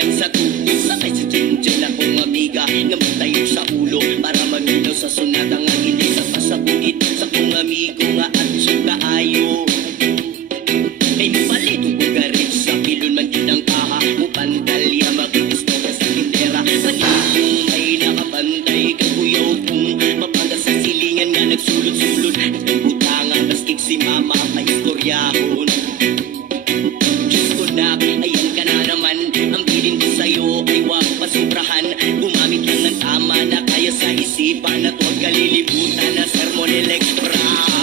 yan sa tubig. Sakay si Jinjen akong amiga namatayo sa ulo para maminaw sa sunat ang hindi sa pasabugit sa kong amigo nga at kaayo. Kay mapalit ko garit sa pilon man yun ang kaha mo pantalya mag-gusto ka sa tindera. Panitong may nakabantay kaguyaw kong mapanga sa silingan nga nagsulod-sulod itong butangan maskik si mama pa istoryahon. Diyos ko na, ayan ka na naman. Ang bilin ko sa'yo ay wag pasubrahan. Gumamit lang ng tama na kaya sa isipan at huwag kalilibutan na sermon electra.